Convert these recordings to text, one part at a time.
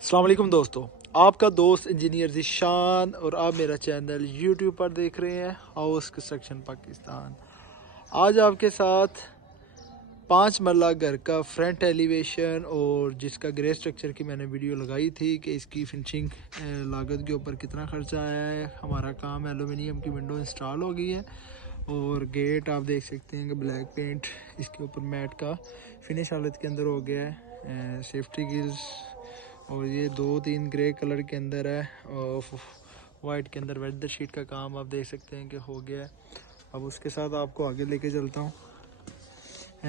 अस्सलाम वालेकुम दोस्तों, आपका दोस्त इंजीनियर ज़ीशान और आप मेरा चैनल यूट्यूब पर देख रहे हैं हाउस कंस्ट्रक्शन पाकिस्तान। आज आपके साथ 5 मरला घर का फ्रंट एलिवेशन और जिसका ग्रे स्ट्रक्चर की मैंने वीडियो लगाई थी कि इसकी फिनिशिंग लागत के ऊपर कितना ख़र्चा आया है। हमारा काम एलुमिनियम की विंडो इंस्टॉल हो गई है और गेट आप देख सकते हैं कि ब्लैक पेंट इसके ऊपर मैट का फिनिश हालत के अंदर हो गया है। सेफ्टी गिल्स और ये 2-3 ग्रे कलर के अंदर है और वाइट के अंदर वेदर शीट का काम आप देख सकते हैं कि हो गया है। अब उसके साथ आपको आगे लेके चलता हूँ।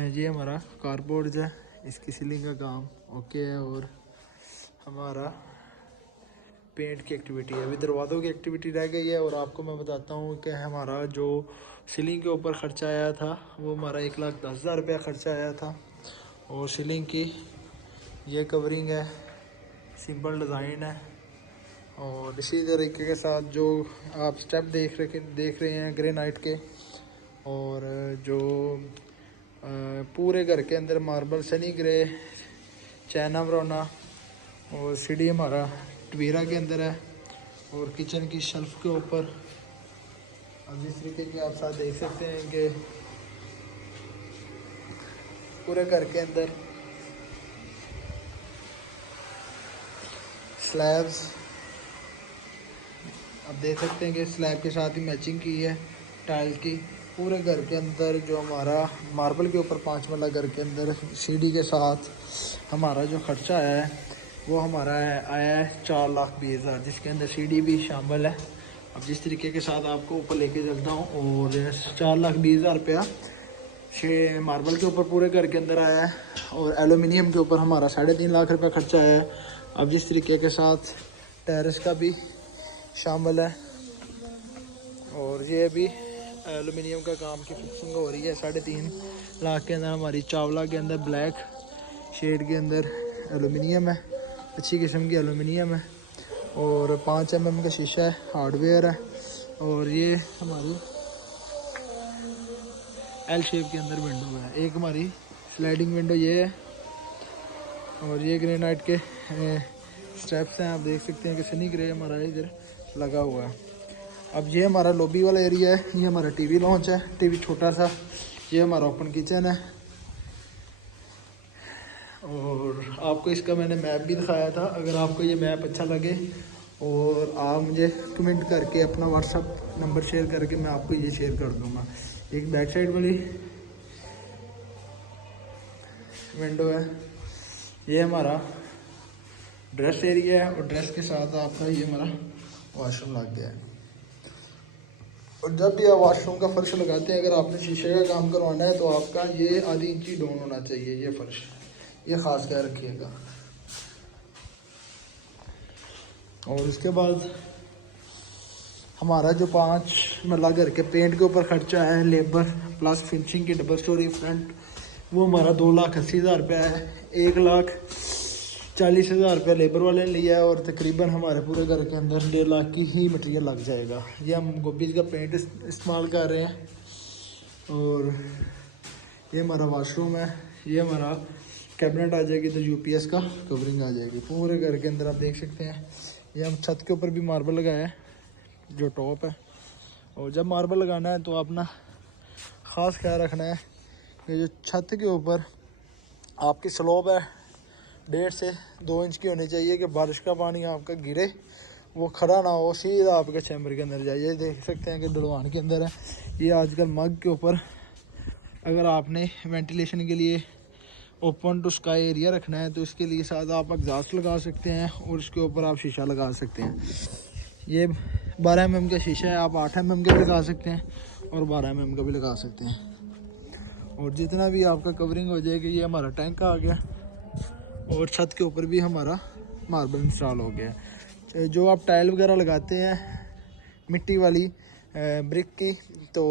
ये हमारा कारपोर्ट है, इसकी सीलिंग का काम ओके है और हमारा पेंट की एक्टिविटी है, अभी दरवाज़ों की एक्टिविटी रह गई है। और आपको मैं बताता हूँ कि हमारा जो सीलिंग के ऊपर ख़र्चा आया था वो हमारा 1,10,000 रुपया ख़र्चा आया था। और सीलिंग की ये कवरिंग है, सिंपल डिज़ाइन है। और इसी तरीके के साथ जो आप स्टेप देख रहे हैं ग्रेनाइट के, और जो पूरे घर के अंदर मार्बल सनी ग्रे चाइना ब्रोना और सीढ़ी हमारा टवीरा के अंदर है। और किचन की शेल्फ के ऊपर अब जिस तरीके के आप साथ देख सकते हैं कि पूरे घर के अंदर स्लैब्स आप देख सकते हैं कि स्लैब के साथ ही मैचिंग की है टाइल की। पूरे घर के अंदर जो हमारा मार्बल के ऊपर 5 मरला घर के अंदर सीढ़ी के साथ हमारा जो ख़र्चा आया है वो हमारा आया है 4,20,000, जिसके अंदर सीढ़ी भी शामिल है। अब जिस तरीके के साथ आपको ऊपर लेके चलता हूँ, और 4,20,000 रुपया मार्बल के ऊपर पूरे घर के अंदर आया है और एलुमिनियम के ऊपर हमारा 3.5 लाख रुपया ख़र्चा आया है। अब जिस तरीके के साथ टेरेस का भी शामिल है और ये भी एलुमिनियम का काम की फिक्सिंग हो रही है। 3.5 लाख के अंदर हमारी चावला के अंदर ब्लैक शेड के अंदर एलुमिनियम है, अच्छी किस्म की एलुमिनियम है। और 5 mm का शीशा है, हार्डवेयर है। और ये हमारी एल शेप के अंदर विंडो है, एक हमारी स्लाइडिंग विंडो ये है। और ये ग्रेनाइट के स्टेप्स हैं, आप देख सकते हैं कि सनी ग्रे हमारा इधर लगा हुआ है। अब ये हमारा लॉबी वाला एरिया है, ये हमारा टीवी लॉन्च है, टीवी छोटा सा। ये हमारा ओपन किचन है। और आपको इसका मैंने मैप भी दिखाया था। अगर आपको ये मैप अच्छा लगे और आप मुझे कमेंट करके अपना व्हाट्सअप नंबर शेयर करके मैं आपको ये शेयर कर दूँगा। एक बैक साइड वाली विंडो है, ये हमारा ड्रेस एरिया है और ड्रेस के साथ आपका ये हमारा वॉशरूम लग गया है। और जब भी आप वॉशरूम का फर्श लगाते हैं, अगर आपने शीशे का काम करवाना है तो आपका ये आधी इंची डाउन होना चाहिए ये फर्श, ये ख़ास ख्याल रखिएगा। और उसके बाद हमारा जो 5 मरला घर के पेंट के ऊपर ख़र्चा है, लेबर प्लस फिनिशिंग की डबल स्टोरी फ्रंट, वो हमारा 2,80,000 रुपया है। 1,40,000 रुपया लेबर वाले ने लिया है और तकरीबन हमारे पूरे घर के अंदर 1.5 लाख की ही मटेरियल लग जाएगा। ये हम गोभी का पेंट इस्तेमाल कर रहे हैं। और ये हमारा वाशरूम है, ये हमारा कैबिनेट आ जाएगी तो यूपीएस का कवरिंग आ जाएगी पूरे घर के अंदर, आप देख सकते हैं। ये हम छत के ऊपर भी मार्बल लगाया है जो टॉप है। और जब मार्बल लगाना है तो अपना ख़ास ख्याल रखना है कि जो छत के ऊपर आपकी स्लोप है 1.5 से 2 इंच की होनी चाहिए कि बारिश का पानी आपका गिरे वो खड़ा ना हो, सीधा आपके चैम्बर के अंदर जाए। ये देख सकते हैं कि दड़वान के अंदर है। ये आजकल मग के ऊपर अगर आपने वेंटिलेशन के लिए ओपन टू स्काई एरिया रखना है तो इसके लिए साथ आप एग्जॉस्ट लगा सकते हैं और इसके ऊपर आप शीशा लगा सकते हैं। ये 12 mm का शीशा है, आप 8 mm का भी लगा सकते हैं और 12 mm का भी लगा सकते हैं। और जितना भी आपका कवरिंग हो जाएगी। ये हमारा टैंक आ गया और छत के ऊपर भी हमारा मार्बल इंस्टॉल हो गया। जो आप टाइल वगैरह लगाते हैं मिट्टी वाली ब्रिक की, तो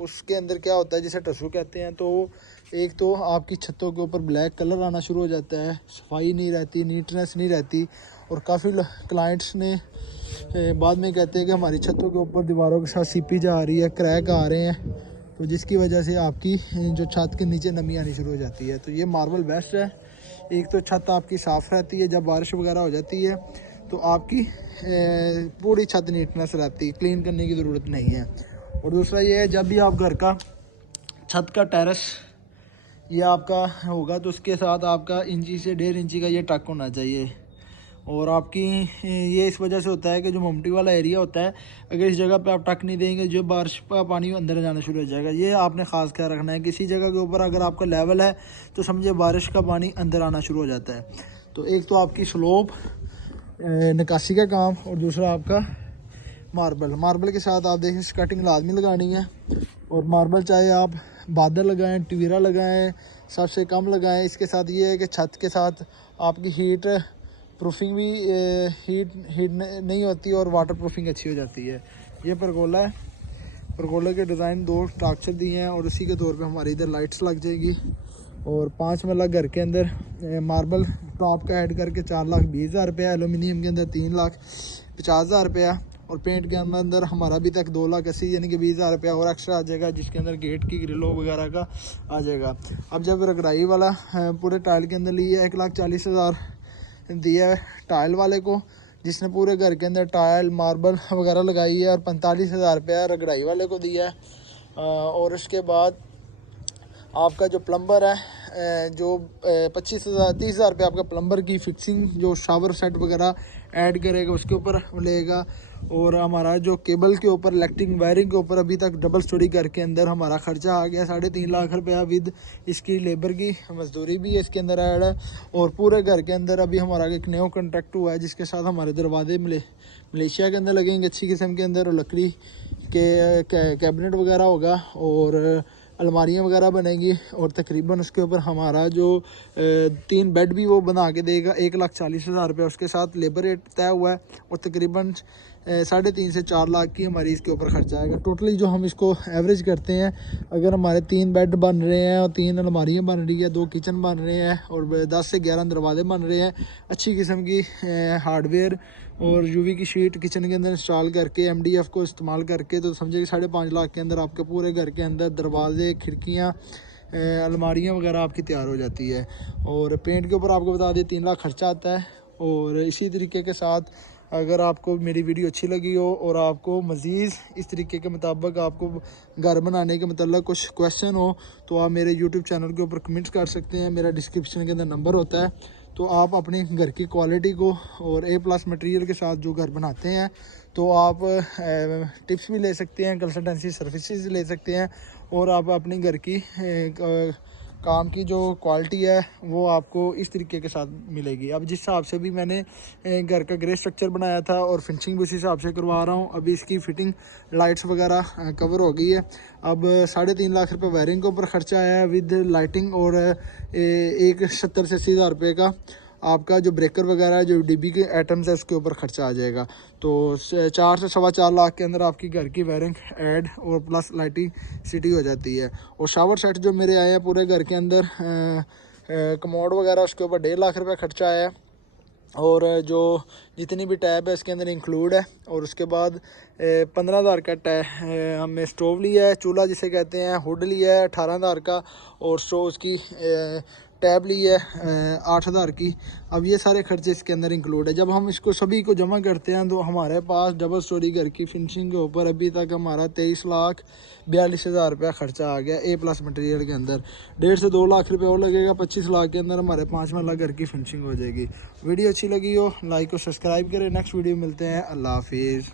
उसके अंदर क्या होता है जिसे टसू कहते हैं, तो एक तो आपकी छतों के ऊपर ब्लैक कलर आना शुरू हो जाता है, सफाई नहीं रहती, नीटनेस नहीं रहती। और काफ़ी क्लाइंट्स ने बाद में कहते हैं कि हमारी छतों के ऊपर दीवारों के साथ सीपीज आ रही है, क्रैक आ रहे हैं, तो जिसकी वजह से आपकी जो छत के नीचे नमी आनी शुरू हो जाती है। तो ये मार्बल बेस्ट है, एक तो छत आपकी साफ़ रहती है, जब बारिश वगैरह हो जाती है तो आपकी पूरी छत नीटनेस रहती है, क्लीन करने की ज़रूरत नहीं है। और दूसरा ये है, जब भी आप घर का छत का टेरेस ये आपका होगा तो उसके साथ आपका इंची से 1.5 इंची का ये टक होना चाहिए। और आपकी ये इस वजह से होता है कि जो ममटी वाला एरिया होता है, अगर इस जगह पे आप टक नहीं देंगे, जो बारिश का पानी अंदर जाना शुरू हो जाएगा। ये आपने ख़ास ख्याल रखना है। किसी जगह के ऊपर अगर आपका लेवल है तो समझे बारिश का पानी अंदर आना शुरू हो जाता है। तो एक तो आपकी स्लोप निकासी का काम, और दूसरा आपका मार्बल के साथ आप देखें स्कर्टिंग लाजमी लगानी है। और मार्बल चाहे आप बादल लगाएं, टीवीरा लगाएं, सबसे कम लगाएं। इसके साथ ये है कि छत के साथ आपकी हीट प्रूफिंग भी हीट नहीं होती और वाटर प्रूफिंग अच्छी हो जाती है। ये परगोला है, परगोला के डिज़ाइन 2 स्ट्रक्चर दिए हैं और उसी के तौर पे हमारी इधर लाइट्स लग जाएगी। और 5 मरला घर के अंदर मार्बल टॉप का ऐड करके 4,20,000 रुपया, एलुमिनियम के अंदर 3,50,000 रुपया, और पेंट के अंदर हमारा अभी तक 2,80,000 यानी कि 20,000 रुपया और एक्स्ट्रा आ जाएगा, जिसके अंदर गेट की ग्रिलों वगैरह का आ जाएगा। अब जब रगड़ाई वाला पूरे टाइल के अंदर लिए 1,40,000 दिया है टाइल वाले को, जिसने पूरे घर के अंदर टाइल मार्बल वगैरह लगाई है, और 45,000 रुपया रगड़ाई वाले को दिया है। और उसके बाद आपका जो प्लम्बर है जो 25,000-30,000 रुपये आपका प्लम्बर की फ़िक्सिंग, जो शावर सेट वगैरह ऐड करेगा उसके ऊपर लेगा। और हमारा जो केबल के ऊपर इलेक्ट्रिक वायरिंग के ऊपर अभी तक डबल स्टोरी घर के अंदर हमारा ख़र्चा आ गया 3.5 लाख रुपया, विद इसकी लेबर की मजदूरी भी है इसके अंदर ऐड है। और पूरे घर के अंदर अभी हमारा एक न्यू कॉन्ट्रैक्ट हुआ है, जिसके साथ हमारे दरवाजे मलेशिया के अंदर लगेंगे अच्छी किस्म के अंदर, और लकड़ी के कैबिनेट वगैरह होगा, और अलमारियाँ वगैरह बनेगी। और तकरीबन उसके ऊपर हमारा जो 3 बेड भी वो बना के देगा, 1,40,000 रुपये उसके साथ लेबर रेट तय हुआ है। और तकरीबन 3.5 से 4 लाख की हमारी इसके ऊपर खर्चा आएगा। टोटली जो हम इसको एवरेज करते हैं, अगर हमारे 3 बेड बन रहे हैं और 3 अलमारियाँ बन रही है, 2 किचन बन रहे हैं और 10 से 11 दरवाजे बन रहे हैं, अच्छी किस्म की हार्डवेयर और यूवी की शीट किचन के अंदर इंस्टॉल करके MDF को इस्तेमाल करके, तो समझे कि 5.5 लाख के अंदर आपके पूरे घर के अंदर दरवाजे, खिड़कियाँ, अलमारियाँ वगैरह आपकी तैयार हो जाती है। और पेंट के ऊपर आपको बता दें 3 लाख खर्चा आता है। और इसी तरीके के साथ अगर आपको मेरी वीडियो अच्छी लगी हो और आपको मज़ीद इस तरीके के मुताबिक आपको घर बनाने के मतलब कुछ क्वेश्चन हो, तो आप मेरे YouTube चैनल के ऊपर कमेंट्स कर सकते हैं। मेरा डिस्क्रिप्शन के अंदर नंबर होता है, तो आप अपनी घर की क्वालिटी को और A+ मटेरियल के साथ जो घर बनाते हैं, तो आप टिप्स भी ले सकते हैं, कंसल्टेंसी सर्विसेज ले सकते हैं, और आप अपनी घर की काम की जो क्वालिटी है वो आपको इस तरीके के साथ मिलेगी। अब जिस हिसाब से भी मैंने घर का ग्रे स्ट्रक्चर बनाया था और फिनिशिंग भी उसी हिसाब से करवा रहा हूँ। अभी इसकी फ़िटिंग लाइट्स वगैरह कवर हो गई है। अब 3.5 लाख रुपये वायरिंग के ऊपर ख़र्चा आया है विद लाइटिंग, और 70 से 80,000 रुपये का आपका जो ब्रेकर वगैरह जो DB के आइटम्स है उसके ऊपर ख़र्चा आ जाएगा। तो 4 से 4.25 लाख के अंदर आपकी घर की वायरिंग ऐड और प्लस लाइटिंग सिटी हो जाती है। और शावर सेट जो मेरे आए हैं पूरे घर के अंदर, कमोड वगैरह उसके ऊपर 1.5 लाख रुपये खर्चा आया है। और जो जितनी भी टैब है इसके अंदर इंक्लूड है। और उसके बाद 15,000 का हमने स्टोव लिया है, चूल्हा जिसे कहते हैं, हुड लिया है 18,000 का, और स्टोव की टैब ली है 8,000 की। अब ये सारे खर्चे इसके अंदर इंक्लूड है। जब हम इसको सभी को जमा करते हैं तो हमारे पास डबल स्टोरी घर की फिनिशिंग के ऊपर अभी तक हमारा 23,42,000 रुपया खर्चा आ गया A+ मटेरियल के अंदर। 1.5 से 2 लाख रुपये और लगेगा, 25 लाख के अंदर हमारे 5 मरला घर की फिनिशिंग हो जाएगी। वीडियो अच्छी लगी हो लाइक और सब्सक्राइब करें। नेक्स्ट वीडियो मिलते हैं। अल्लाह हाफिज़।